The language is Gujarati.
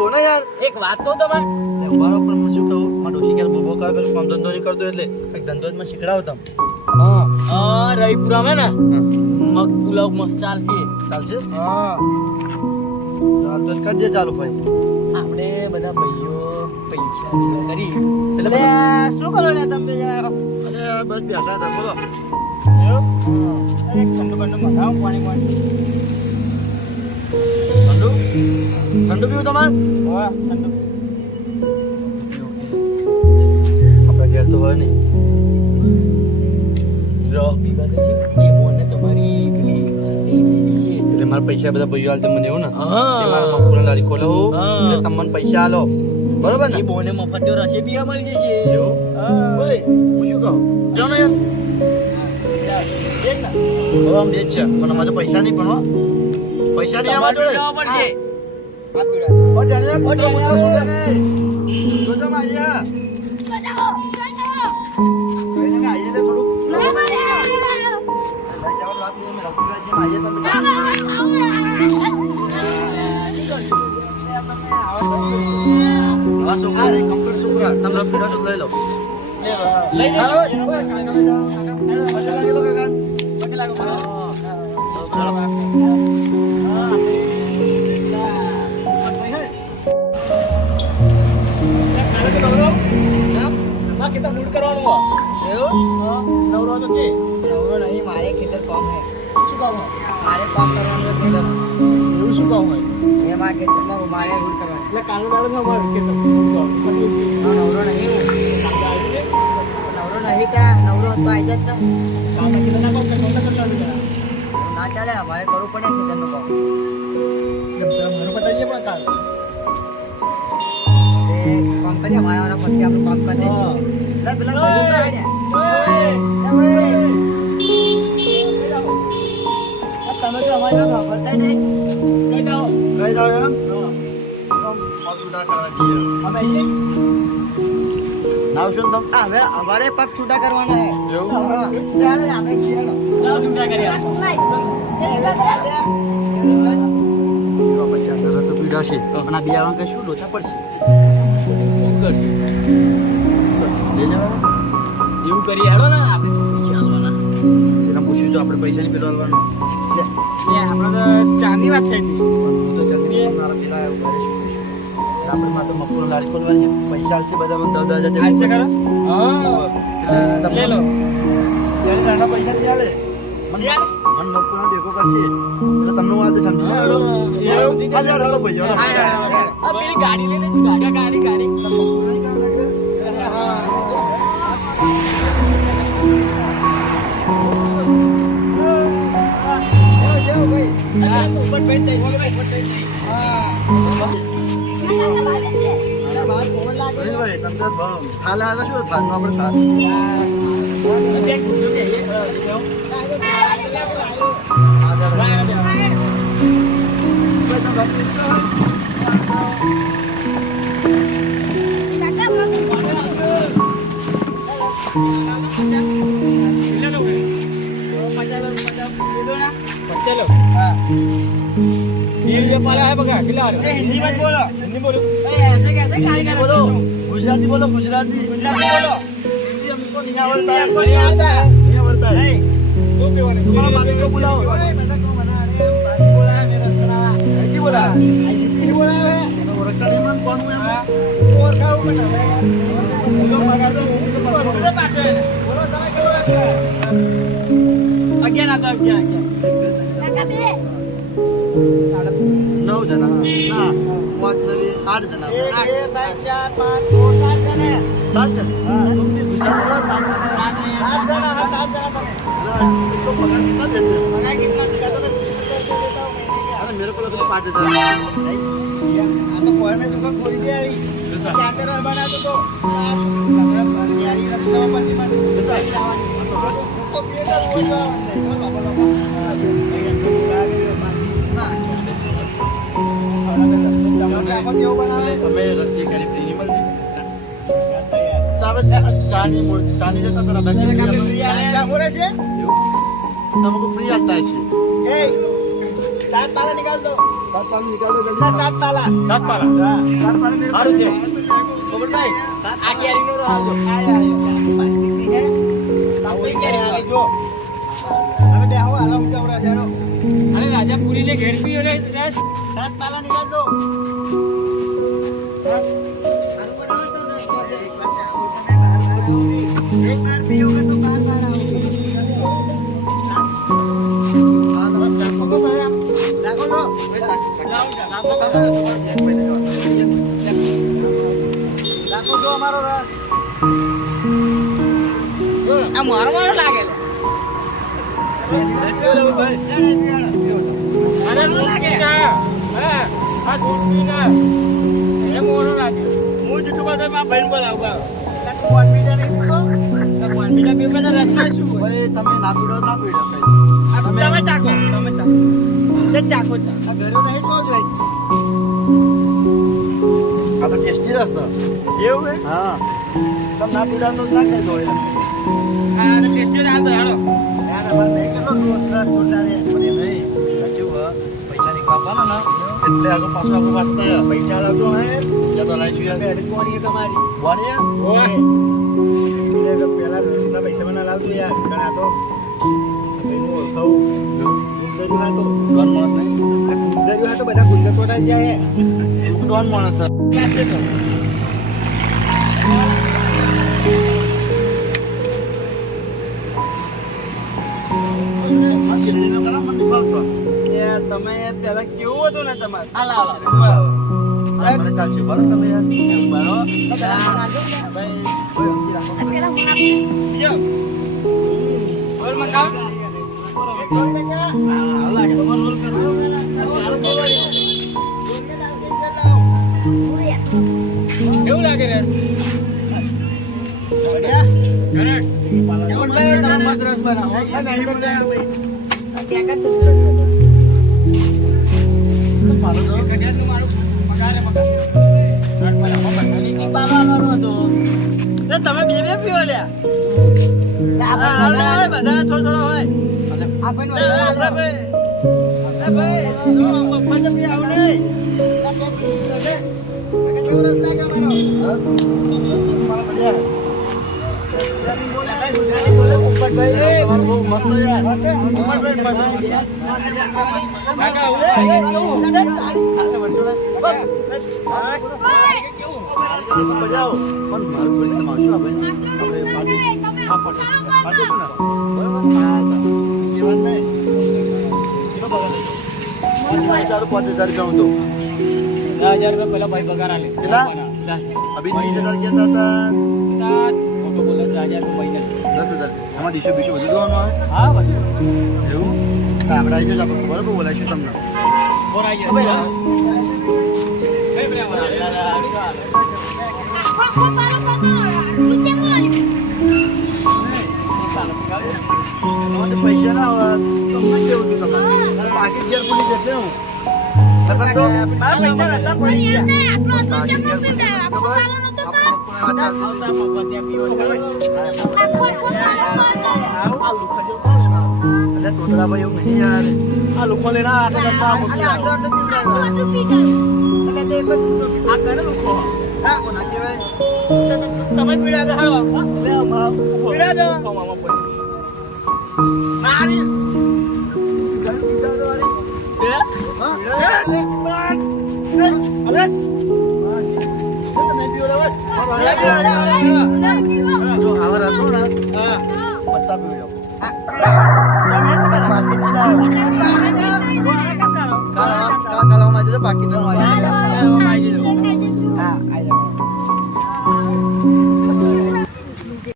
કોને યાર એક વાત કહું તમારે મારો પણ હું શું કહું મારો ડોશી ક્યારે બોબો કામ ધંધો નહીં કરતો એટલે એક ધંધો જ મને શીખડાવો તમે હા રહીપુરામાં ને મગ પુલાવ મસ્ત ચાલશે હા ચાલ તો કરજે ચાલુ ભાઈ આપણે બધા ભાઈઓ પૈસા ભેગા કરી એટલે શું કરો ને તમે યાર અરે બસ બેઠા હતા બોલો એક ઠંડુ મંગાવો પાણી ઠંડુ પીવું તમારે ઠંડુ આપણા ઘેર તો હોય નહીં એટલે મારા પૈસા બધા ભાઈઓ હાલ મને એવું ને મારા મફુરા લારી ખોલાવું એટલે તમને પૈસા આલો બરોબર ને બોને મફત જો રસે પીવા મળી જશે એવું ઓય હું શું કહું જાઓ ને યાર હવે આમ બે જ છે પણ અમારે પૈસા નહીં પણ પૈસા નહીં અમારા જોડે પડશે ઓ જાને ફોટો મુદ્રા સુલે ને જોજો માં આયા કઈને મે આયે લે થોડું લઈ જાવ રાત ને મે રખુલા જી આયે તમે આ છોકરા કમ્પ્લીટ છોકરા તમે રખુલા તો લઈ લો લઈ જાઓ કાકા લઈ જાઓ કાકા મજા લાગે લો કાકા મજા લાગે kita મૂડ કરવાનું હો એવું નવરો તો છે નવરો નહીં મારે ખેતર કામ હે શું કામ મારે કામ કરવાનું છે ખેતર એવું શું કામ હોય એ માં ખેતરમાં મારે મૂડ કરવાનું એટલે કાલો દાડો ન મારે ખેતર નવરો નહીં નવરો નહીં ત્યાં નવરો તો આવી જતા કામ ખેતર ના કામ કરવાનું ના ચાલે મારે કરવું પડે ખેતરનું કામ મને બતાવીએ પણ કાલ એ કામ કરીએ મારા પછી આપણે કામ કરી દઈશું લે પેલા ભાઈઓ તો આડ્યા તમે તો અમારી વાત સાંભળતા નહીં કઈ જાઓ એમ પગ છૂટા કરવા જઈએ અમે આવીએ નાવ શું તમે હવે અમારે પગ છૂટા કરવાના હે એવું આપણે છીએ લાવ ચૂંટા કર્યા પછી અંદર તો પીડા છે અને આ બિયારણ કે શું લોચા પડશે લઈ લેવા એવું કરી હેડો ને આપણે પૈસા આલવાના એને પૂછ્યું તો આપણે પૈસા નહીં પેલો આલવાનું એ આપણે તો ચાની વાત થઈ હતી હું તો જલ્દી મારા પેલા એવું કરે છે આપણે માં તો મફુર લારી ખોલવાની પૈસા આલશે બધા મને 10,000 આલશે કરો હા તમે લે લો ત્યારે નાના પૈસા નહીં આલે મને યાર મન મફુર ભેગો કરશે એટલે તમને હું આજે સમજી હેડો હાજર હેડો ભાઈ હેડો આ પેલી ગાડી લઈને શું ગાડી ઉપર પેટ થઈ ગયો ભાઈ ઉપર પેટ થઈ ભાઈ તમને થાલ આવે શું થાલનું આપણે થાલ અત્યારે પૂછ્યું કે चलो हाँ ये जो पाला है बगा खिला हिंदी मत बोलो हिंदी बोलो ऐसे कैसे काहे कर बोलो गुजराती बोलो गुजराती गुजराती बोलो हिंदी हमको नहीं आवड़ता है हमको नहीं आता है नहीं आवड़ता है नहीं ओके वाले तुम्हारा मालिक को बुलाओ हिंदी बोला हिंदी बोला है वो रखता नहीं मन कौन हुआ और क्या हुआ ना बोलो मगा दो बोलो पास है बोलो समय क्यों रखा है अज्ञान आता अज्ञान नौ जना ना 8 जना 1 2 3 4 5 6 7 जने 7 जना हाँ तुम भी गुजराती हो 7 जना 7 जना हाँ 7 जना इसको पगार कितना देते हो पगार कितना दिया तो मैं 30,000 देता हूँ महीने का अरे मेरे को लगा 5,000 हाँ तो पॉइंट में दुकान खोल दिया अभी क्या तेरा बना तो तैयारी कर दो पति मन तो पिए का रोज बाबा लोग અમે રસ્તી કરી ફ્રી મળતી તો આપણે ચાની જતા તારા બેગ છે તમને ફ્રી આપતા હશે ए सात ताला निकाल दो સાત પાલ નિકાલ દો જલ્દી. ના, 7 પાલા. સાત પાલા. હા. સાત પાલ મેં સારું છે. ગોબરભાઈ, આ કેરીનો રહો આવજો. પ્લાસ્ટિકની છે. કાપડી કેરી આ જો. તમે બેહો, હાલો ઊંચા ઉડા જાણો. અરે રાજા પૂરી લે ઘેર પીઓ લે રસ. 7 પાલા નિકાલ દો. બસ. આનું બનાવો તો રસ પડે. એક વાર પીઓ કે તો બાર બાર આવો. રાખો લો. રાખો તો અમારો રસ. આ મારો મારો લાગે લે. અરે નો લાગે. હા, આ દૂધ પી ના. એ મોરો લાગે. હું જુઠું બોલતો માં ભાઈને બોલાવું. કોન્ફિડન્ટ નહીં પીતો. બીજા પેપર ના રસમાં શું હોય? ભાઈ તમે ના પીડો ના પીડો આ તમે ચાખો. તમે ચાખો. તે ચાખો જ. આ ઘરે નહીં તો જોઈ. આ તો ટેસ્ટી રસ તો એવું હે? હા તમે ના પીડા તો ના ખાઈ દો યાર હા, અને ટેસ્ટી ના તો હેડો. યાર અમારે નહીં કેટલો દોસ્ત રસ જોતા રે. પણ એ નહીં કેવું પૈસા ની કાપવાના ને એટલે આગળ પાછું આપણું પાછું થાય પૈસા લાવજો હે. પૈસા તો લાવીશું યાર તમે અડકવાની છે તમારી. વાણિયા ઓય. એટલે પેલા રસના પૈસા મને લાવજો યાર. કારણ આ તો ભાઈનું ઓળખાવું. ગુંદરું હા તો ડોન માણસ નહીં ગુંદરું હા તો બધા ગુંદર ચોટાઈ જાય હે. એમ ડોન માણસ છે. લાગે તો. આ શેરડીનો કરા મને નહીં ભાવતો યાર તમે પેલા કેવું હતું ને તમારે? હાલ હાલ. આ મને ચાલશે બરાબર તમે યાર બરો. ભાઈ કોઈ ઊંચી રાખો બીજો. બોલ મંગાવ. કેવું લાગે રે? કરેક્ટ. કેવું લાગે? તમે મસ્ત રસ બનાવો. મારો તો કડિયાનું મારું પગાર રે પગાર. રસ બનાવો. પગારની કી પાવાનો હતો. તો તમે બે બે પીઓ લ્યા. આપણે બધા થોડો થોડો હોય. આપણે ભાઈ તો પપ્પા તો પી આવ નહીં. કેવો રસ લાગે અમારો? બસ મારા બઢિયા પોપટભાઈ તમારું બહુ મસ્ત યાર કાકા વર્ષો ને બજાવો પણ મારું પરિસ્થિતિ માં શું આપણે પાર્ટી શું ના બરાબર જીવન નહીં કેટલો પગાર ચાલુ 5000 રૂપિયા હું તો 10,000 રૂપિયા પેલા ભાઈ પગાર આલે. કેટલા? अभी 20,000 કહેતા હતા ફોટો બોલે 10,000 રૂપિયા મહિને. 10,000 આમાં ડીશો બીશો બધું જોવાનું આવે હા બધું. એવું તો આપણે આવી જજો આપણે બરાબર બોલાવીશું તમને બોરાઈ જાય. કઈ બ્રાહ્મણ આલે? તમારે પૈસા ના હોય તમને કેવું છું તમારે બાકી ઘેર ભૂલી જશે હું લગન તો મારા પૈસા રસ્તા પડી ગયા. બાકી ઘેર ભૂલી જશે ખબર આપણે આવતા પપ્પા ત્યાં પીવો કરે. અરે તોતરા ભાઈ એવું નહીં યાર આ લોકો લેના આટલા કરતા આ કને લોકો? કોના કહેવાય તમે પીડા દે હાલો. પીડા દે. મારી ગાડી પીડા દો વાળી હા અરે તમે પીઓ લેવા જો આવા રાખો ને હા. 50 પીઓ જાઓ હા.